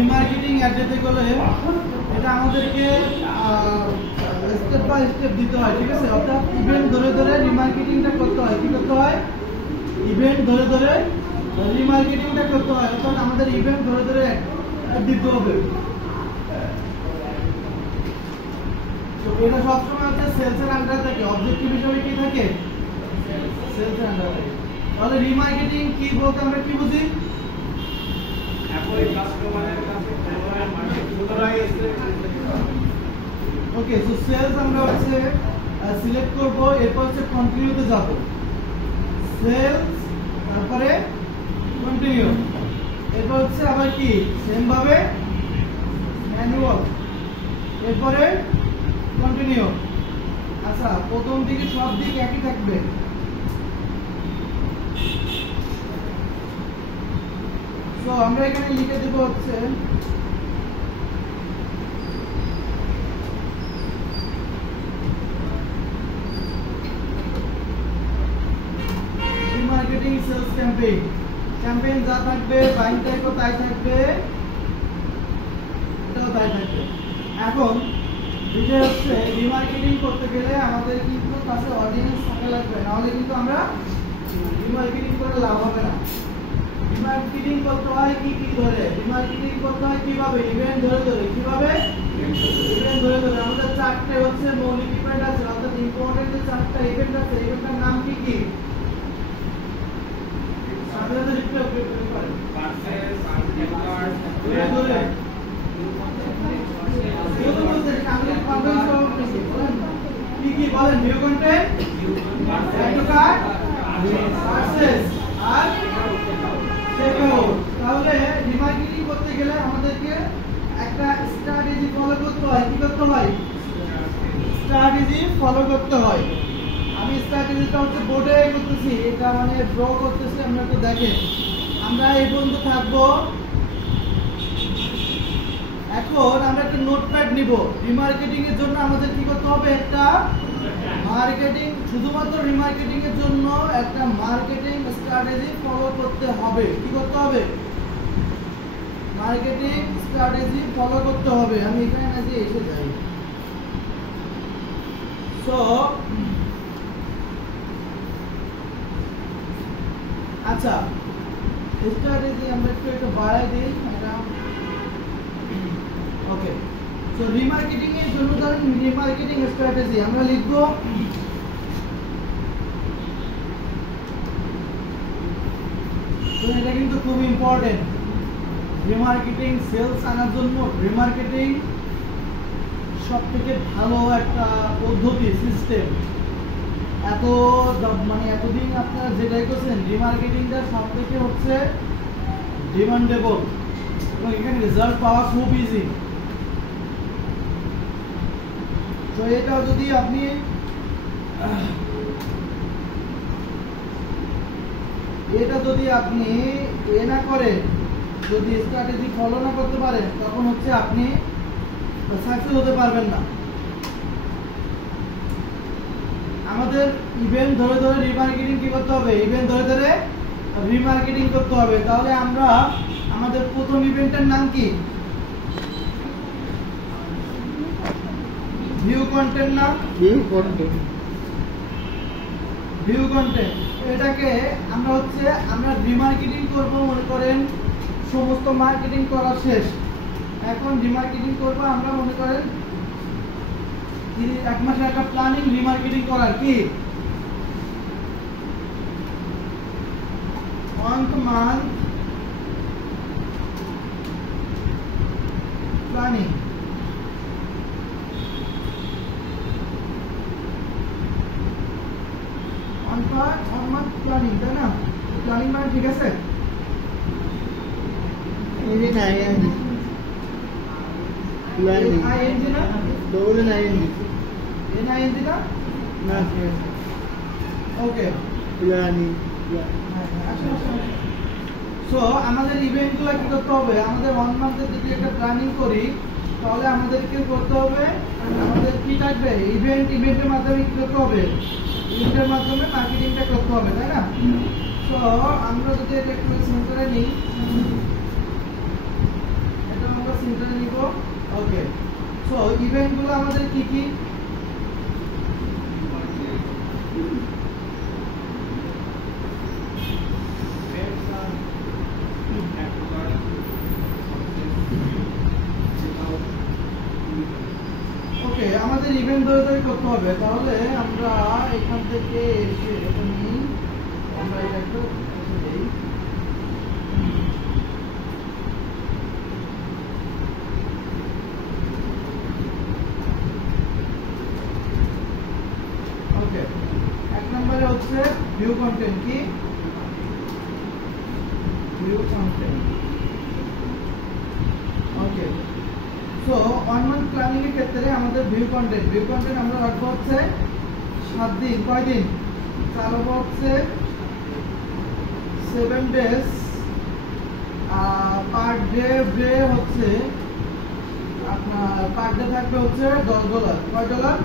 Remarketing add যেতে গেলে এটা আমাদেরকে স্টেপ বাই স্টেপ দিতে হয়, ঠিক আছে? অর্থাৎ ইভেন্ট ধরে ধরে রিমার্কেটিংটা করতে হয়। কি করতে হয়? ইভেন্ট ধরে ধরে রিমার্কেটিংটা করতে হয়, অর্থাৎ আমাদের ইভেন্ট ধরে ধরে দিতে হবে। তো এটা সবসময় হচ্ছে সেলসের আন্ডারে থাকে, অবজেক্টিভ হিসেবে কি থাকে? সেলসের আন্ডারে থাকে। তাহলে রিমার্কেটিং কি বলতে আমরা কি বুঝি? ওকে, সো সেলস আমরা হচ্ছে সিলেক্ট করব, এরপর হচ্ছে কন্টিনিউতে যাব। সেলস তারপরে কন্টিনিউ, এরপর হচ্ছে আবার কি সেম ভাবে ম্যানুয়াল, এরপরে কন্টিনিউ। আচ্ছা, প্রথম দিকে সব দিক একই থাকবে। তো আমরা এখানে লিখে দেব হচ্ছে রিমার্কেটিং সেলস ক্যাম্পেইন। ক্যাম্পেইন যা থাকবে, বাইং টাইপও তাই থাকবে, এটাও তাই থাকবে। এখন বিষয় হচ্ছে রিমার্কেটিং করতে গেলে আমাদের কিন্তু কাছে অডিয়েন্স থাকা লাগবে, নাহলে কিন্তু আমরা রিমার্কেটিং করে লাভ হবে না। রিমার্কেটিং করতে হয় কি কি ধরে? রিমার্কেটিং করতে হয় কিভাবে? ইভেন্ট ধরে ধরে। কিভাবে? ইভেন্ট ধরে ধরে। আমাদের চারটে হচ্ছে মৌলিক ইভেন্ট আছে, অর্থাৎ ইম্পর্টেন্ট যে চারটা ইভেন্ট আছে, ইভেন্টটার নাম কি কি? সাধারণত রিপ্লাই করতে পারে পারচেজ, আনডিমান্ড, ধরে এগুলো বলতে আমি কনফারেন্স করতেছি, বলেন কি কি বলেন? New content, add to cart, purchase আর চেকআউট। তাহলে রিমার্কেটিং করতে গেলে আমাদেরকে একটা স্ট্র্যাটেজি ফলো করতে হয়। কি করতে হয়? স্ট্র্যাটেজি ফলো করতে হয়। আমি স্ট্র্যাটেজিটা হচ্ছে বোর্ডে করতেছি, এটা মানে ড্র করতেছি, আমরা একটু দেখেন। আমরা এই পর্যন্ত থাকবো। এখন আমরা একটা নোটপ্যাড নিব। রিমার্কেটিং এর জন্য আমাদের কি করতে হবে? একটা মার্কেটিং, শুধুমাত্র রিমার্কেটিং এর জন্য একটা মার্কেটিং স্ট্র্যাটেজি ফলো করতে হবে। কি করতে হবে? মার্কেটিং স্ট্র্যাটেজি ফলো করতে হবে। আমি এখানে নাকি এসে যাই। সো আচ্ছা, স্ট্র্যাটেজি আমরা একটু বাড়াই দিই। ওকে, সো রিমার্কেটিং এর জন্য ধরেন রিমার্কেটিং স্ট্র্যাটেজি আমরা লিখব তো এটা কিন্তু খুব ইম্পর্টেন্ট। রিমার্কেটিং সেলস আনার জন্য রিমার্কেটিং সবথেকে ভালো একটা পদ্ধতি, সিস্টেম। এতদিন আপনারা যেটাই করছেন, রিমার্কেটিংটা সবথেকে হচ্ছে ডিমান্ডেবল এবং এখানে রেজাল্ট পাওয়া খুব ইজি। তো এটা যদি আপনি এ না করে, যদি স্ট্র্যাটেজি ফলো না করতে পারেন, তখন হচ্ছে আপনি সাকসেস হতে পারবেন না। আমাদের ইভেন্ট ধরে ধরে রিমার্কেটিং কি করতে হবে? ইভেন্ট ধরে ধরে রিমার্কেটিং করতে হবে। তাহলে আমরা আমাদের প্রথম ইভেন্টের নাম কি? ভিউ কন্টেন্ট না? View content. এটাকে আমরা রিমার্কেটিং করব। মনে করেন সমস্ত মার্কেটিং করা শেষ, এখন রিমার্কেটিং করব আমরা। মনে করেন 1 মাসের একটা প্ল্যানিং রিমার্কেটিং করার। কি? 1 মান্থ প্ল্যানিং। প্ল্যানিং, তাই না? প্ল্যানিং মানে ঠিক আছে। আমাদের ইভেন্ট গুলো কি করতে হবে? আমাদের 1 মান্থের যদি একটা প্ল্যানিং করি, তাহলে আমাদেরকে করতে হবে, আমাদের কি থাকবে? ইভেন্টের মাধ্যমে কি করতে হবে? ইভেন্টের মাধ্যমে মার্কেটিংটা করতে হবে, তাই না? তো আমরা যদি এটা একটু সেন্টারে নিই, এটা কার্ডটা সেন্টারে নিব। ওকে, সো ইভেন্টগুলো আমাদের কি কি? ওকে, আমাদের ইভেন্ট ধরে ধরে করতে হবে। তাহলে আমরা এখান থেকে এসে এটা নিই, আমরা এটা একটু দেই। ওকে, এক নম্বরে হচ্ছে ভিউ কন্টেন্ট। কি ভিউ কন্টেন্ট? ওকে, সো 1 মান্থ প্ল্যানিং এর ক্ষেত্রে আমাদের ভিউ কন্টেন্ট আমরা রাখবো হচ্ছে 7 দিন। কয় দিন চালাবো? হচ্ছে 7 ডেজ। পার ডে হচ্ছে আপনার পার ডে থাকবে হচ্ছে $10। কয় ডলার?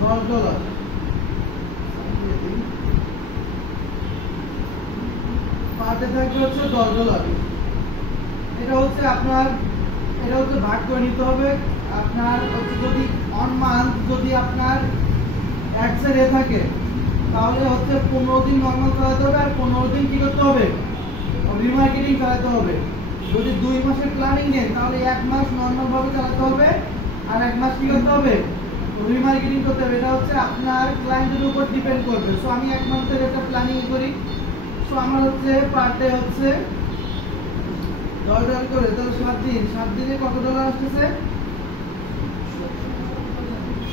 $10। পার ডে থাকবে হচ্ছে $10। এটা হচ্ছে আপনার, এটা হচ্ছে ভাগ করে নিতে হবে। আপনার হচ্ছে যদি অন মান্থ যদি আপনার অ্যাডসের এ থাকে তাহলে হচ্ছে 15 দিন নর্মাল চালাতে হবে, আর 15 দিন কি করতে হবে? রিমার্কেটিং চালাতে হবে। যদি 2 মাসের প্ল্যানিং নেন তাহলে 1 মাস নর্মাল ভাবে চালাতে হবে, আর 1 মাস কি করতে হবে? রিমার্কেটিং করতে হবে। এটা হচ্ছে আপনার ক্লায়েন্টের উপর ডিপেন্ড করবে। সো আমি 1 মান্থের একটা প্ল্যানিং করি। সো আমার হচ্ছে পার ডে হচ্ছে $10 করে, তাহলে 7 দিনে কত ডলার আসতেছে?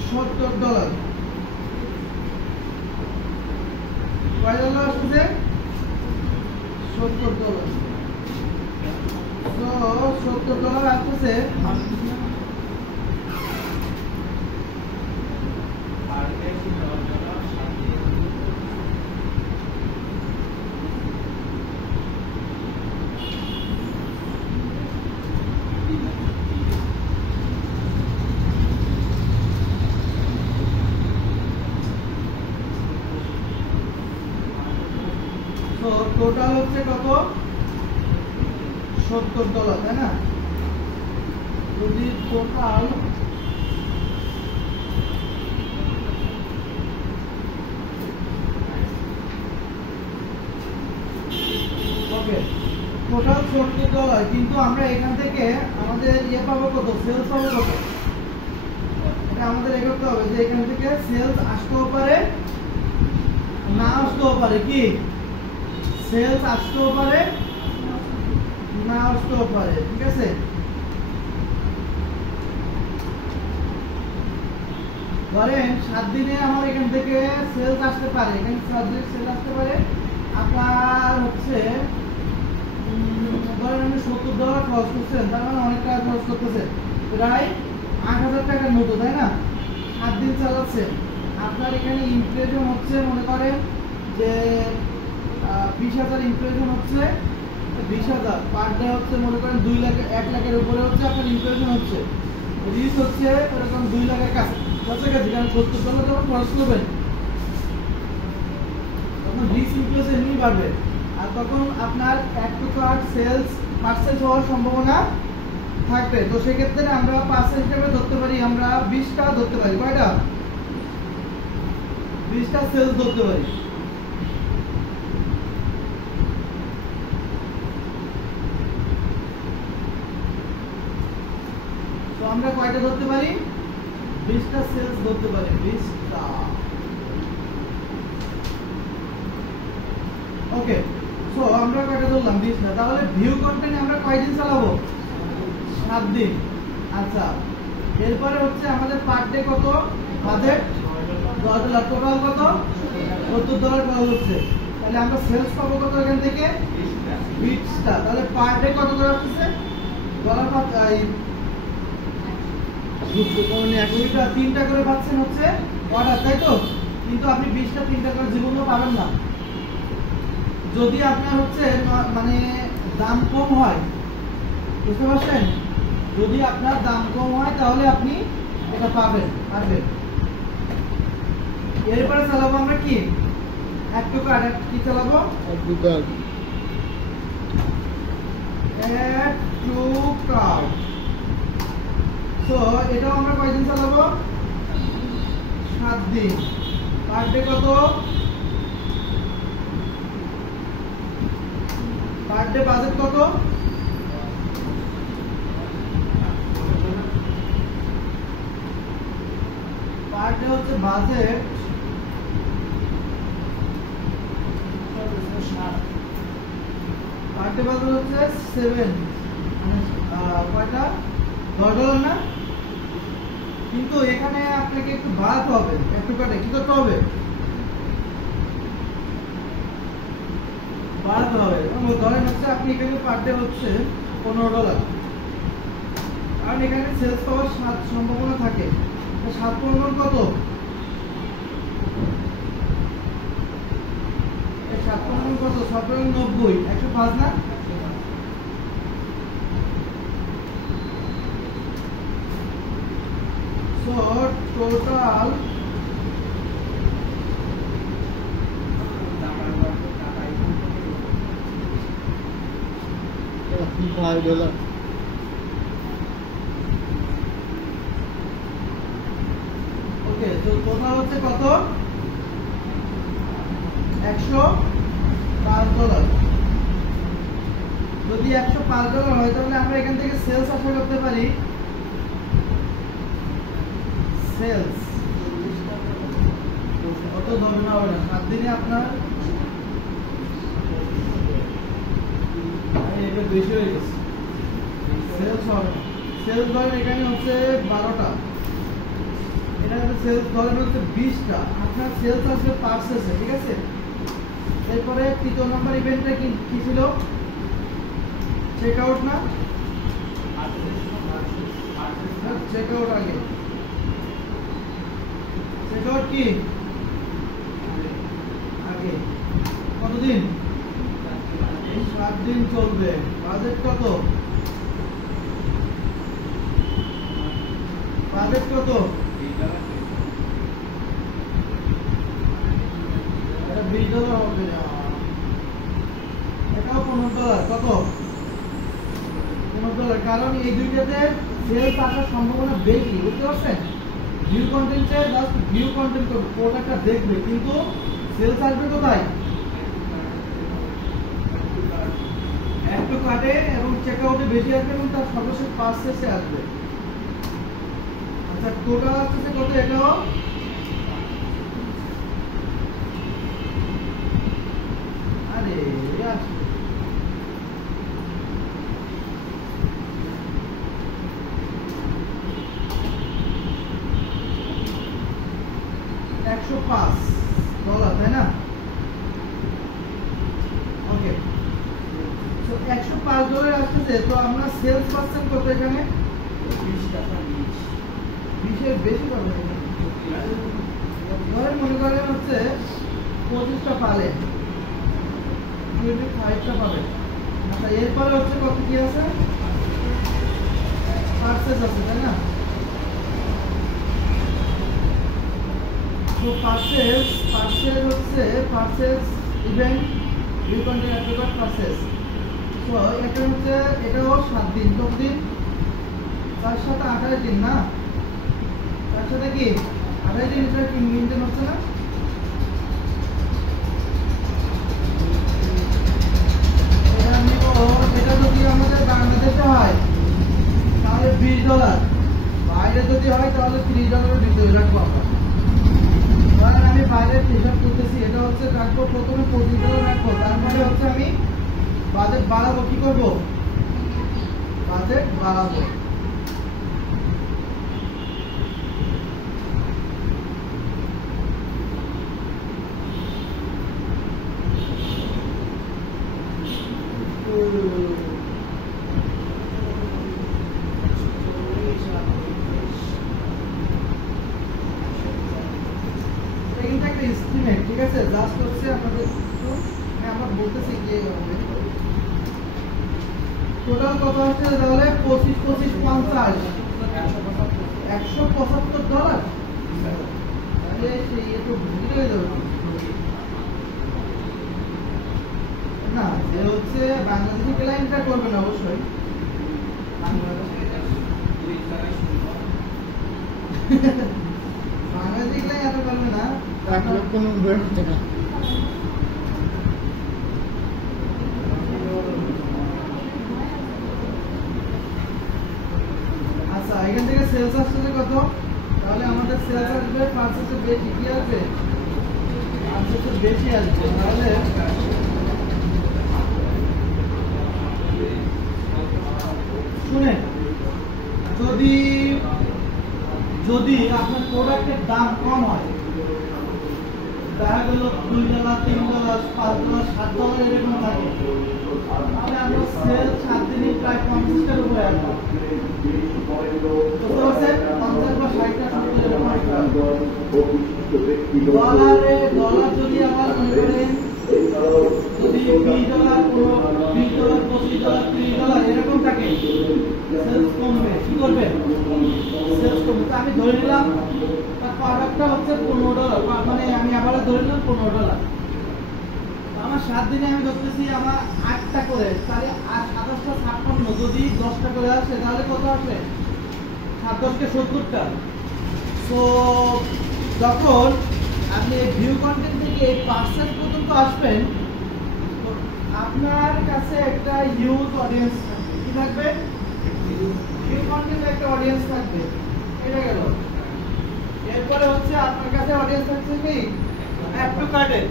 $70। কয় ডলার আসতেছে? $70। তো $70 আসতেছে। তো টোটাল হচ্ছে কত? $70, তাই না? যদি টোটাল ওকে, টোটাল $70, কিন্তু আমরা এখান থেকে আমাদের ইয়ে পাবো কত? সেলস পাবো কত? এটা আমাদের এ করতে হবে যে এখান থেকে সেলস আসতেও পারে না আসতেও পারে। কি সেলস আসতেও পারে না আসতেও পারে, ঠিক আছে? ধরেন 7 দিনে আমার এখান থেকে সেলস আসতে পারে, এখানে 7 দিনে সেল আসতে পারে আপনার হচ্ছে ধরেন আপনি $70 খরচ করছেন, তার মানে অনেক টাকা খরচ করতেছেন, প্রায় 8,000 টাকার মতো, তাই না? 7 দিন চালাচ্ছেন। আপনার এখানে ইমপ্রেশন হচ্ছে মনে করেন যে 20,000 ইমপ্রেশন হচ্ছে, 20,000 পার ডে হচ্ছে মনে করেন 2 লাখ, 1 লাখের উপরে হচ্ছে আপনার ইমপ্রেশন হচ্ছে, রিচ হচ্ছে এরকম 2 লাখের কাছাকাছি। কারণ $70 যখন খরচ করবেন তখন রিচ ইমপ্রেশন এমনি বাড়বে, আর তখন আপনার add to cart sales percent হওয়ার সম্ভাবনা থাকবে। তো সেক্ষেত্রে আমরা পার্সেন্ট হিসেবে ধরতে পারি, আমরা 20টা ধরতে পারি। কয়টা? 20টা সেলস ধরতে পারি। তো আমরা কয়টা ধরতে পারি? 20টা সেলস ধরতে পারি। 20টা। ওকে, সো আমরা কয়টা ধরলাম? 20টা। তাহলে ভিউ কন্টেন্ট আমরা কয়দিন চালাবো? 7 দিন। আচ্ছা, এরপরে হচ্ছে আমাদের পার ডে কত বাজেট? $10। টোটাল কত? $70 খরচ হচ্ছে। তাহলে আমরা সেলস পাবো কত এখান থেকে? 20টা। তাহলে পার ডে কত করে আসছে? $3টা করে পাচ্ছেন হচ্ছে অর্ডার, তাই তো? কিন্তু আপনি 20টা 3টা করে জীবনেও পাবেন না। যদি আপনার হচ্ছে মানে দাম কম হয়, বুঝতে পারছেন? যদি আপনার দাম কম হয় তাহলে আপনি এটা পাবেন। এরপরে চালাবো আমরা কি? Add to cart. কি চালাবো? Add to cart. To card. So এটাও আমরা কয়দিন চালাবো? 7 দিন। পার ডে কত? পার ডে বাজেট কত? পার ডে হচ্ছে বাজেট পার ডে বাজেট হচ্ছে 7 মানে কয়টা? $10 না? কিন্তু এখানে আপনাকে একটু বাড়াতে হবে, একটু কাটে কি করতে হবে? বাড়াতে হবে। ধরেন হচ্ছে আপনি এখানে পার ডে হচ্ছে $15, কারণ এখানে সেলস পাওয়ার 7 সম্ভাবনা থাকে। 7 পরিমাণ কত? 7 পরিমাণ কত? 790, 105 না? So total $5। ওকে, তো টোটাল হচ্ছে কত? $105। যদি $105 হয় তাহলে আমরা এখান থেকে সেলস আশা করতে পারি। সেলস কত ধরনের হবে না 7 দিনে আপনার এটা বেশি হয়ে গেছে। সেলস হবে না। সেলস ধরেন এখানে হচ্ছে 12টা, এখানে সেলস ধরেন হচ্ছে 20টা। আপনার সেলস আসবে পার্সেসে, ঠিক আছে? এরপরে 3 নম্বর ইভেন্টটা কি ছিল? চেক আউট না? চেক আউট আগে। চেক আউট কি আগে? কতদিন? 7 দিন চলবে। বাজেট কত? বাজেট কত? এটা $20 হবে। এটাও $15। কত? $15। কারণ এই দুইটাতে সেলস আসার সম্ভাবনা বেশি, বুঝতে পারছেন? ভিউ কন্টেন্টে জাস্ট ভিউ কন্টেন্ট করবে, প্রোডাক্টটা দেখবে, কিন্তু সেলস আসবে কোথায়? একটু কাটে এবং চেক আউটে বেশি আসবে এবং তার সর্বশেষ পার্সেসে আসবে। আচ্ছা, টোটাল আসছে কত? এটাও আরে আসবে $105, তাই না? ওকে, তো $105 আসতেছে। তো আমরা সেলস পার্সেন্ট কত এখানে? 20 বেশি পাবেন। ধরেন মনে করেন হচ্ছে 25টা পালেন, 25টা পাবেন। আচ্ছা, এরপরে হচ্ছে কত কি আছে? পার্সেস আছে, তাই না? তো পার্সেস হচ্ছে purchase event view content attribute purchase. তো এটা হচ্ছে এটাও 7 দিন। কতদিন? 4 × 7 28 দিন না? 4 সাথে কি 28 দিন? এটা কি মেনটেন হচ্ছে না? এটা যদি আমাদের বাংলাদেশে হয় তাহলে $20, বাইরে যদি হয় তাহলে $30 ডিপোজিট রাখবো আমরা। ধরেন আমি বাইরের হিসাব করতেছি, এটা হচ্ছে রাখবো প্রথমে $25 রাখবো, তারপরে হচ্ছে আমি বাজেট বাড়াবো। কি করবো? বাজেট বাড়াবো। ঠিক আছে, জাস্ট হচ্ছে আপনাদের আমরা বলতেছি যে টোটাল কত আসছে তাহলে? 25 25 50 $175। আরে সেই একটু ভুল হয়ে যাবে না? যে হচ্ছে বাংলাদেশি ক্লায়েন্টটা করবেন অবশ্যই, এত করবে না, 1,90,000 টাকা। আচ্ছা, এখান থেকে সেলস আসছে কত? তাহলে আমাদের সেলস আসবে 500 বেশি, কি আসবে? 500 বেশি আসবে। তাহলে শুনে, যদি যদি আপনার প্রোডাক্টের দাম কম হয়, দেখা গেল $2, $3, $5, $7 এরকম থাকে, তাহলে আমরা সেল 7 দিনে প্রায় 50 টাকার উপরে আসবো। ডলার যদি আমার মনে করেন যদি $20, $20, $25, $30 এরকম থাকে, সেলস কমবে। কি করবে? সেলস কমবে। তো আমি ধরে নিলাম তার প্রোডাক্টটা হচ্ছে $15, মানে আমি আবার ধরে নিলাম $15। আমার 7 দিনে আমি ধরতেছি আমার 8টা করে, তাহলে 27টা 56, যদি 10টা করে আসে তাহলে কত আসবে? 7-10 = 70টা। তো যখন আপনি ভিউ কন্টেন্ট থেকে এই পার্সেন্ট পর্যন্ত আসবেন, তো আপনার কাছে একটা হিউজ অডিয়েন্স থাকবে। কি থাকবে? ভিউ কন্টেন্ট একটা অডিয়েন্স থাকবে। এটা গেল। এরপরে হচ্ছে আপনার কাছে অডিয়েন্স থাকছে কি? অ্যাড টু কার্টে।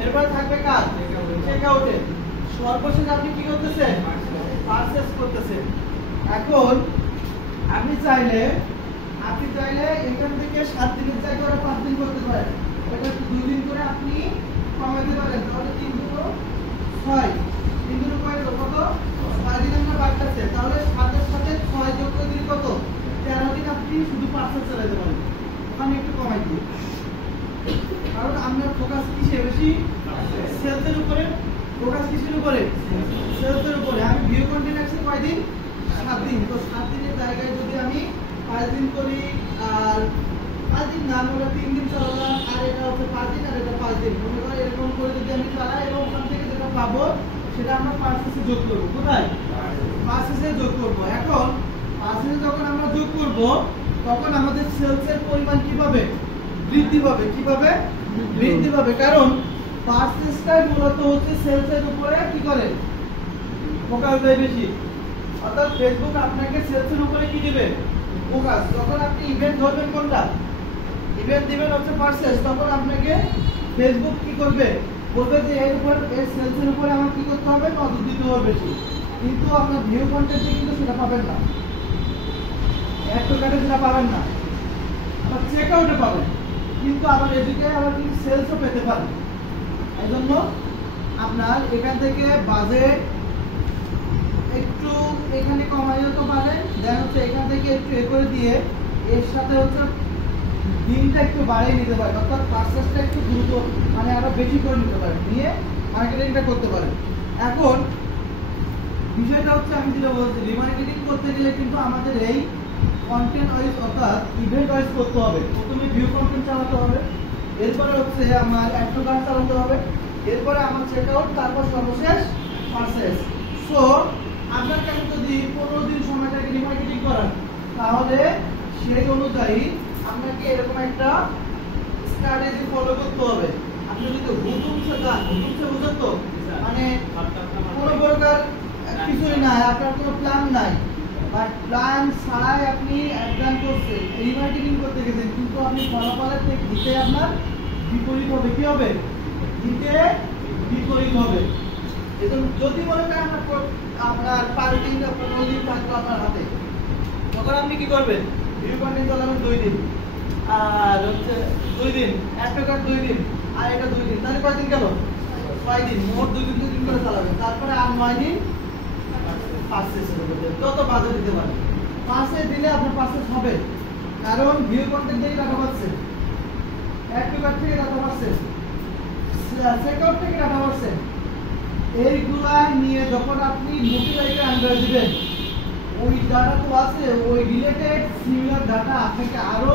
এরপরে থাকবে কাজ চেকআউটে। সর্বশেষ আপনি কি করতেছেন? পারচেজ করতেছেন। এখন আপনি চাইলে এখান থেকে 7 দিনের জায়গায় 5 দিন করতে পারেন। এটা 2 দিন করে আপনি কমাতে পারেন। তাহলে 3 × 6, 3 × 5 কত? 6 দিন আমরা বাড়তেছে। তাহলে 7 এর সাথে 6 যোগ করে দিলে কত? 13 দিন আপনি শুধু পারচেজ চালাতে পারেন। ওখানে একটু কমাই দিই, কারণ আপনার ফোকাস কিসে বেশি? সেলসের উপরে। ফোকাস কিসের উপরে? সেলসের উপরে। আমি ভিউ কন্টেন্ট আছে কয় দিন? 7 দিন। তো 7 দিনের জায়গায় যদি আমি 5 দিন করি, আর 5 দিন না, আমরা 3 দিন চালালাম, আর এটা হচ্ছে 5 দিন, আর এটা 5 দিন, মনে করেন এরকম করে যদি আমি চালাই, এবং ওখান থেকে যেটা পাবো সেটা আমরা পারচেজে যোগ করব। কোথায়? পারচেজে যোগ করব। এখন পারচেজে যখন আমরা যোগ করব, তখন আমাদের সেলসের পরিমাণ কিভাবে বৃদ্ধি পাবে? কিভাবে বৃদ্ধি পাবে? কারণ পারচেজটাই মূলত হচ্ছে সেলসের উপরে কি করে? ফোকাস দেয় বেশি। অর্থাৎ ফেসবুক আপনাকে সেলসের উপরে কি দিবে? ফোকাস। যখন আপনি ইভেন্ট ধরবেন, কোনটা ইভেন্ট দিবেন হচ্ছে পারচেজ, তখন আপনাকে ফেসবুক কি করবে? বলবে যে এর উপর, এর সেলসের উপরে আমার কি করতে হবে? নজর দিতে হবে বেশি। কিন্তু আপনার ভিউ কন্টেন্টে কিন্তু সেটা পাবেন না, অ্যাড টু কার্টে সেটা পাবেন না, আবার চেকআউটে পাবেন, কিন্তু আবার এদিকে আবার কিন্তু সেলসও পেতে পারেন। এই জন্য আপনার এখান থেকে বাজেট একটু এখানে কমাইও তো পারেন, দেন হচ্ছে এখান থেকে একটু এ করে দিয়ে এর সাথে হচ্ছে দিনটা একটু বাড়িয়ে নিতে পারেন, অর্থাৎ পারচেজটা একটু দ্রুত, মানে আরো বেশি করে নিতে পারেন, নিয়ে মার্কেটিংটা করতে পারেন। এখন বিষয়টা হচ্ছে আমি যেটা বলছি, রিমার্কেটিং করতে গেলে কিন্তু আমাদের এই কন্টেন্ট ওয়াইজ অর্থাৎ ইভেন্ট ওয়াইজ করতে হবে। প্রথমে ভিউ কন্টেন্ট চালাতে হবে, এরপরে হচ্ছে আমার অ্যাড টু কার্ট চালাতে হবে, এরপরে আমার চেকআউট, তারপর সর্বশেষ পারচেজ। সো আপনার কাছে যদি 15 দিন সময় থাকে রিমার্কেটিং করার, তাহলে সেই অনুযায়ী আপনাকে এরকম একটা স্ট্র্যাটেজি ফলো করতে হবে। আপনি যদি হুতুমসে যান, হুতুমসে বুঝেন তো, মানে কোনো প্রকার কিছুই নাই, আপনার কোনো প্ল্যান নাই, বাট প্ল্যান ছাড়াই আপনি অ্যাডভান করছেন, রিমার্কেটিং করতে গেছেন, কিন্তু আপনি ফলাফলের দিতে আপনার বিপরীত হবে। কি হবে? দিতে বিপরীত হবে। এজন্য যদি মনে করেন আপনার পার্কিংটা 15 দিন থাকলো আপনার হাতে, তখন আপনি কি করবেন? ভিউ কন্টেন্ট চালাবেন 2 দিন, আর হচ্ছে 2 দিন, অ্যাড টু কার্ট 2 দিন, আর এটা 2 দিন, তাহলে কয় দিন গেল? 6 দিন। মোট 2 দিন করে চালাবেন। তারপরে আর 9 দিন পারচেজ করবেন, যত বাজেট দিতে পারেন। পারচেজ দিলে আপনার পারচেজ হবে, কারণ ভিউ কন্টেন্ট থেকে টাকা পাচ্ছেন, অ্যাড টু কার্ট থেকে টাকা পাচ্ছেন, চেকআউট থেকে টাকা পাচ্ছেন। এইগুলা নিয়ে যখন আপনি মোটিভেটর আন্ডার দিবেন, ওই ডাটা তো আছে, ওই রিলেটেড সিমিলার ডাটা আপনাকে আরো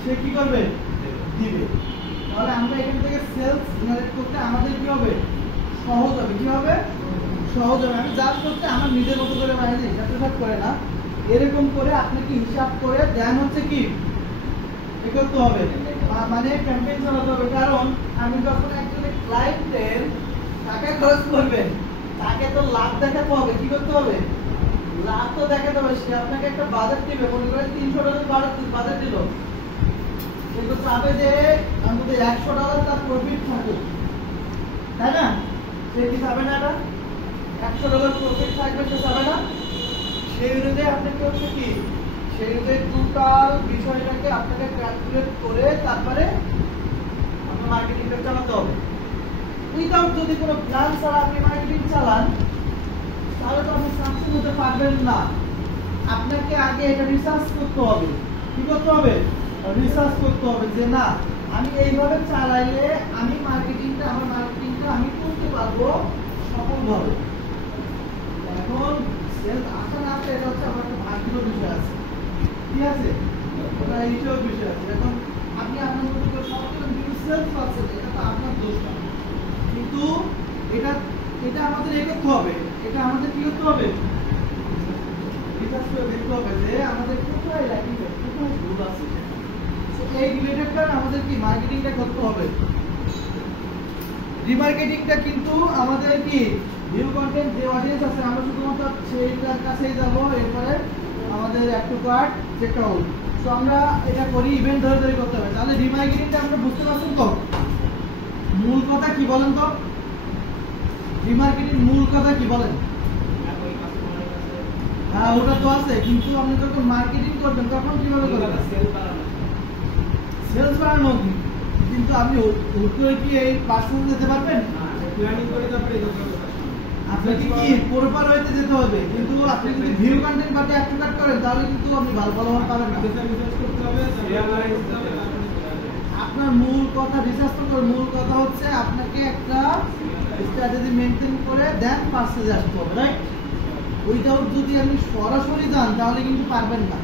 সে কি করবে? দিবে। তাহলে আমরা এখান থেকে সেলস জেনারেট করতে আমাদের কি হবে? সহজ হবে। কি হবে? সহজ হবে। আমি জাস্ট হচ্ছে আমার নিজের মতো করে বানিয়ে হিসাব করে না, এরকম করে আপনাকে হিসাব করে দেন হচ্ছে কি এ করতে হবে, মানে ক্যাম্পেইন চালাতে হবে। কারণ আমি যখন একজন ক্লায়েন্টের টাকা খরচ করবেন, তাকে তো লাভ দেখাতে হবে। কি করতে হবে? লাভ তো দেখাতে হবে। সে আপনাকে একটা বাজেট দিবে, মনে করেন $300 বাজেট দিল, কিন্তু চাবে যে অন্তত $100 তার প্রফিট থাকুক, তাই না? সে কি চাবে না? এটা $100 প্রফিট থাকবে, সে চাবে না? সেই অনুযায়ী আপনাকে হচ্ছে কি, সেই অনুযায়ী টোটাল বিষয়টাকে আপনাকে ক্যালকুলেট করে তারপরে আপনার মার্কেটিংটা চালাতে হবে। উইদাউট যদি কোনো প্ল্যান ছাড়া আপনি মার্কেটিং চালান, তাহলে তো আপনি সাকসেস হতে পারবেন না। আপনাকে আগে এটা রিসার্চ করতে হবে। কি করতে হবে? রিসার্চ করতে হবে যে না, আমি এইভাবে চালাইলে আমি আমার মার্কেটিংটা আমি করতে পারবো সফলভাবে। এখন সেলস আসা না আসা এটা হচ্ছে আমার একটা ভাগ্যের বিষয় আছে, ঠিক আছে? ওটা এইটাও বিষয় আছে। এখন আপনি আপনার মতো করে সব কিছু সেলস পাচ্ছেন, এটা তো আপনার দোষ না, কিন্তু এটা আমাদের করতে হবে। এটা আমাদের কি করতে হবে? রিসার্চ করে দেখতে হবে যে আমাদের কোথায় ল্যাকিং আছে, কোথায় ভুল আছে। এই রিলেটেডটা আমাদের কি মার্কেটিংটা করতে হবে। রিমার্কেটিংটা কিন্তু আমাদের কি ভিউ কন্টেন্ট যে অডিয়েন্স আছে, আমরা শুধুমাত্র সেইটার কাছেই যাব, এরপরে আমাদের add to cart check out. So আমরা এটা করি, ইভেন্ট ধরে ধরে করতে হবে। তাহলে রিমার্কেটিংটা আমরা বুঝতে পারছেন তো? মূল কথা কি বলেন তো? রিমার্কেটিং মূল কথা কি বলেন? হ্যাঁ, ওটা তো আছে, কিন্তু আপনি যখন মার্কেটিং করবেন তখন কিভাবে করবেন? সেলস বাড়ানো, কিন্তু আপনি হুট করে কি এই পার্সেন্ট দিতে পারবেন? প্ল্যানিং করে তারপরে আপনাকে কি প্রপার হইতে যেতে হবে। কিন্তু আপনি যদি ভিউ কন্টেন্ট বাদে অ্যাড টু কার্ট করেন, তাহলে কিন্তু আপনি ভালো পাবেন না। আপনার মূল কথা রিসার্চ করতে, মূল কথা হচ্ছে আপনাকে একটা স্ট্র্যাটেজি মেইনটেইন করে দেন পার্সেজে আসতে হবে, রাইট? উইদাউট যদি আপনি সরাসরি যান তাহলে কিন্তু পারবেন না।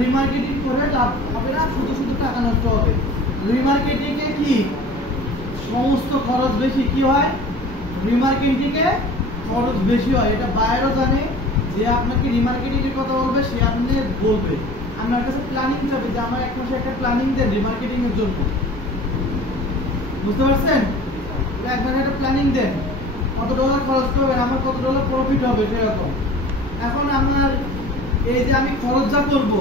রিমার্কেটিং করে লাভ হবে না, শুধু শুধু টাকা নষ্ট হবে। রিমার্কেটিং এ কি সমস্ত খরচ বেশি কি হয়? রিমার্কেটিং এ খরচ বেশি হয়, এটা বাইরেও জানে। যে আপনাকে রিমার্কেটিং এর কথা বলবে সে আপনি বলবে, আপনার কাছে প্ল্যানিং চাবে যে আমার 1 মাসে একটা প্ল্যানিং দেন রিমার্কেটিং এর জন্য। বুঝতে পারছেন? একবার একটা প্ল্যানিং দেন, কত ডলার খরচ করবেন, আমার কত ডলার প্রফিট হবে সেরকম। এখন আমার এই যে আমি খরচ যা করব,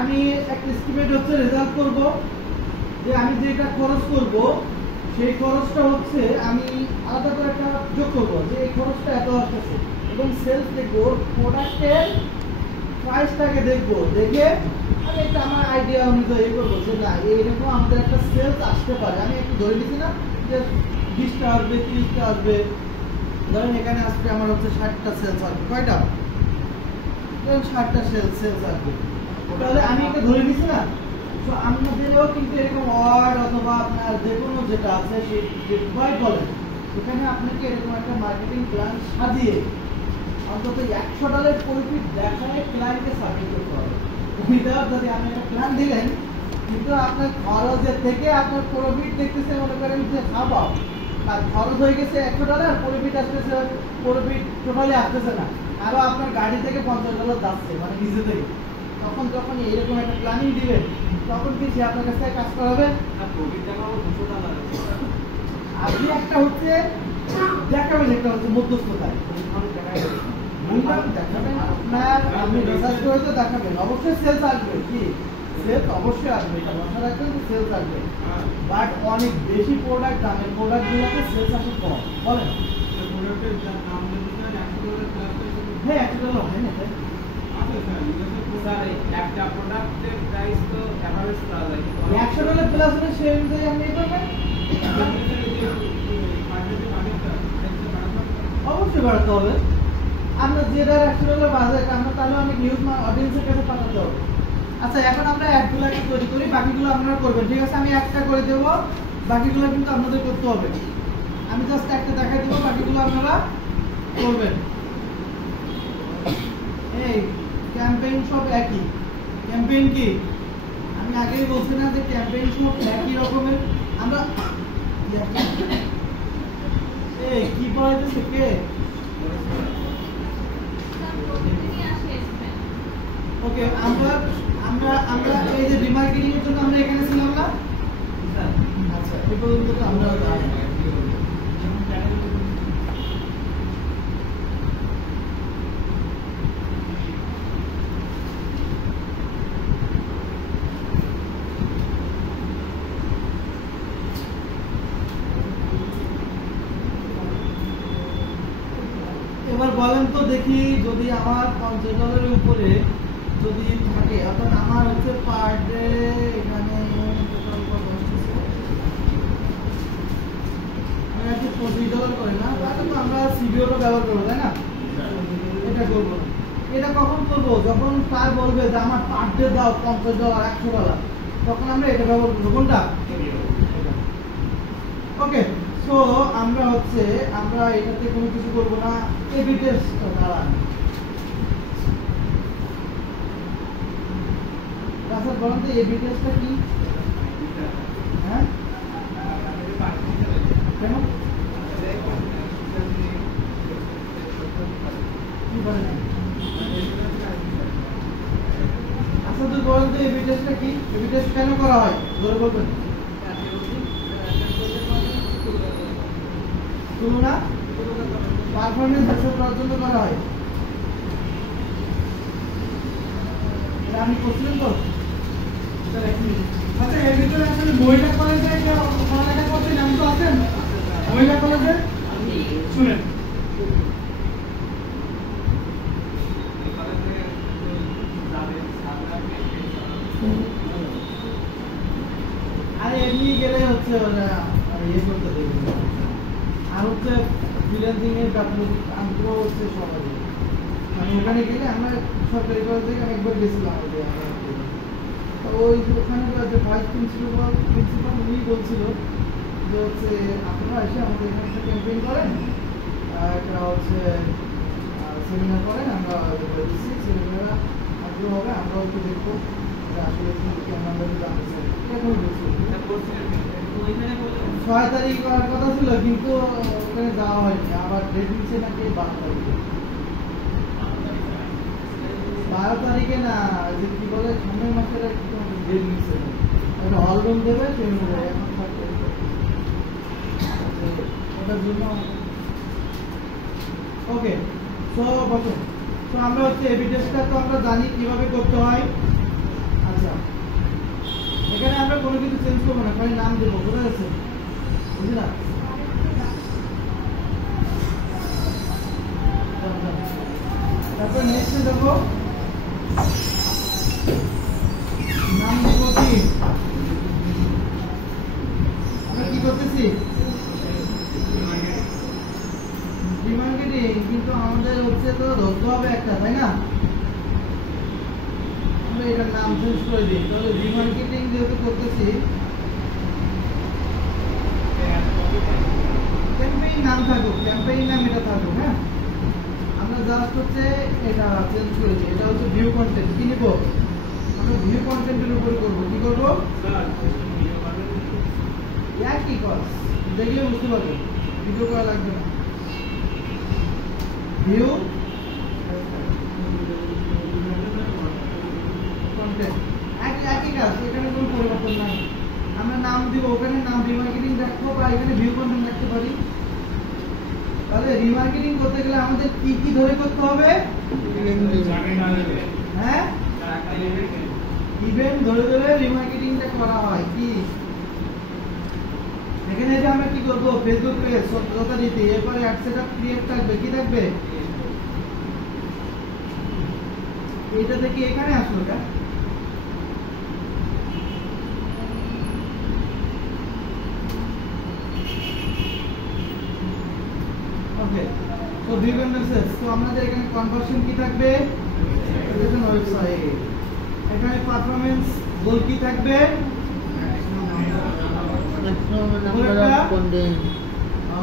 আমি একটা এস্টিমেট হচ্ছে রেজাল্ট করব যে আমি যেটা খরচ করব সেই খরচটা হচ্ছে আমি আলাদা করে একটা যোগ করবো যে এই খরচটা এত আসছে, এবং সেলস দেখবো, প্রোডাক্টের প্রাইসটাকে দেখবো, দেখে আমি একটা আমার আইডিয়া অনুযায়ী করবো যে না এইরকম আমাদের একটা সেলস আসতে পারে। আমি একটু ধরে নিচ্ছি না যে 20টা আসবে, 30টা আসবে, ধরেন এখানে আসবে আমার হচ্ছে 60টা সেলস আসবে। কয়টা? 60টা সেলস আসবে। তাহলে আমি একটা ধরে নিচ্ছি না। তো আমাদেরও কিন্তু এরকম ওয়ার্ড অথবা আপনার যে কোনো যেটা আছে সেই বলেন, সেখানে আপনাকে এরকম একটা মার্কেটিং প্ল্যান সাজিয়ে অন্তত $100 প্রফিট দেখায় ক্লায়েন্টকে সাবমিট করতে হবে। উইদাউট যদি আপনি একটা প্ল্যান দিলেন, কিন্তু আপনার খরচের থেকে আপনার প্রফিট দেখতেছে মনে করেন যে খাওয়া, আর খরচ হয়ে গেছে $100, প্রফিট আসতেছে, প্রফিট টোটালি আসতেছে না, আরো আপনার গাড়ি থেকে $50 যাচ্ছে, মানে নিজে থেকে। তখন যখন এইরকম একটা প্ল্যানিং দিবেন, তখন কি সে আপনার কাছ থেকে কাজ করাবে? আপনি একটা হচ্ছে দেখাবেন, একটা হচ্ছে মধ্যস্থতায় দেখাবেন, আপনার আপনি রিসার্চ করে তো দেখাবেন, অবশ্যই সেলস আসবে। কি সেলস অবশ্যই আসবে, এটা মাথায় রাখবেন যে সেলস আসবে, বাট অনেক বেশি প্রোডাক্ট দামের প্রোডাক্টগুলোতে সেলস আসে কম। বলেন হ্যাঁ, $100 হয় না একটা প্রোডাক্টের প্রাইস তো এভারেজ করা যায়, $100 প্লাস হলে সেই অনুযায়ী আপনি করবেন, অবশ্যই বাড়াতে হবে। আমরা যেটা $100 বাজেট, আমরা তাহলে অনেক নিউজ অডিয়েন্সের কাছে পাঠাতে হবে। আচ্ছা, এখন আমরা অ্যাডগুলোকে তৈরি করি, বাকিগুলো আপনারা করবেন, ঠিক আছে? আমি একটা করে দেব, বাকিগুলো কিন্তু আপনাদের করতে হবে। আমি জাস্ট একটা দেখাই দেবো, বাকিগুলো আপনারা করবেন। এই ক্যাম্পেইন সব একই। ক্যাম্পেইন কি আমি আগেই বলছি না যে ক্যাম্পেইন সব একই রকমের। আমরা এই কি পড়াইতেছে কে? ওকে, আমরা আমরা আমরা এই যে রিমার্কেটিং এর জন্য আমরা এখানে ছিলাম না? আচ্ছা, এই পর্যন্ত তো আমরা যাই। এবার বলেন তো দেখি, যদি আমার $50 উপরে যদি থাকে, অর্থাৎ আমার হচ্ছে পার ডে এখানে আমি আর কি $25 করে না, তাহলে তো আমরা সিবিওটা ব্যবহার করবো, তাই না? এটা করবো না। এটা কখন করবো? যখন তার বলবে যে আমার পার ডে দাও $50 $100, তখন আমরা এটা ব্যবহার করবো। কোনটা? ওকে, সো আমরা হচ্ছে আমরা এটাতে কোনো কিছু করবো না, এবি টেস্ট দ্বারা। আচ্ছা বলেন তো এবি টেস্টটা কি? হ্যাঁ, কেন কি বলেন? আচ্ছা তুই বলেন তো এবি টেস্টটা কি? এবি টেস্ট কেন করা হয় জোরে বলবেন? তুলনা পারফরম্যান্স হাসিল করার জন্য করা হয়। এটা আমি করছিলাম তো। আচ্ছা এর ভিতরে আসলে মহিলা কলেজে পড়ালেখা করতে নাম তো আছেন? মহিলা কলেজে শুনেন, আরে এমনি গেলে হচ্ছে ওরা ইয়ে করতে দেবে না। আর হচ্ছে ফ্রিল্যান্সিং এর আগ্রহ হচ্ছে সবাই, মানে ওখানে গেলে আমরা সরকারি কলেজ থেকে আমি একবার গেছিলাম, তো ওই ওখানে যে ভাইস প্রিন্সিপাল উনি বলছিল যে হচ্ছে আপনারা এসে আমাদের এখানে একটা ক্যাম্পেইন করেন, একটা হচ্ছে সেমিনার করেন, আমরা করে দিচ্ছি, সেমিনাররা আগ্রহ হবে, আমরাও একটু দেখবো যে আসলে কি কেমন জানতে চাই। এখন বলছি 6 তারিখ করার কথা ছিল, কিন্তু ওখানে যাওয়া হয়নি, আবার ডেট দিচ্ছে নাকি 12 তারিখে। 12 তারিখে না, যে কি বলে সামনের মাসের ডেট দিচ্ছে, একটা হল রুম দেবে সেই অনুযায়ী। এখন ওটার জন্য ওকে, তো বসুন। তো আমরা হচ্ছে এবি টেস্টটা তো আমরা জানি কিভাবে করতে হয়। আচ্ছা, এখানে আমরা কোনো কিছু চেঞ্জ করবো না, খালি নাম দেবো, বোঝা যাচ্ছে? বুঝলাম। তারপর নেক্সট দেখো, নাম দেবো কি? আমরা কি করতেছি? রিমার্কেটিং, কিন্তু আমাদের হচ্ছে তো ধরতে হবে একটা, তাই না? আমরা এটার নাম চেঞ্জ করে দিই, তাহলে রিমার্কেটিং যেহেতু করতেছি, ক্যাম্পেইন নাম থাকুক, ক্যাম্পেইন নাম এটা থাকুক। হ্যাঁ, আমরা জাস্ট হচ্ছে এটা চেঞ্জ করেছি, এটা হচ্ছে ভিউ কন্টেন্ট। কি নিব? আমরা ভিউ কন্টেন্টের উপরে করবো। কি করবো? একই কাজ, দেখলে বুঝতে পারবে, ভিডিও করা লাগবে না। ভিউ কন্টেন্ট একই কাজ, এখানে কোনো পরিবর্তন নাই। আমরা নাম দিব, ওখানে নাম রিমার্কেটিং রাখবো, বা এখানে ভিউ কন্টেন্ট রাখতে পারি। তাহলে রিমার্কেটিং করতে গেলে আমাদের কি কি ধরে করতে হবে? হ্যাঁ, ইভেন্ট ধরে ধরে রিমার্কেটিংটা করা হয়। কি এখানে যে আমরা কি করবো? ফেসবুক পেজ যথারীতি, এরপরে অ্যাড সেটআপ ক্রিয়েট থাকবে। কি থাকবে? এটা থেকে এখানে আসলো কা ওকে। তো ভিউ মেসেজ, তো আমাদের এখানে কনভার্সন কি থাকবে? দেখুন ওয়েবসাইট, এখানে পারফরম্যান্স গোল কি থাকবে?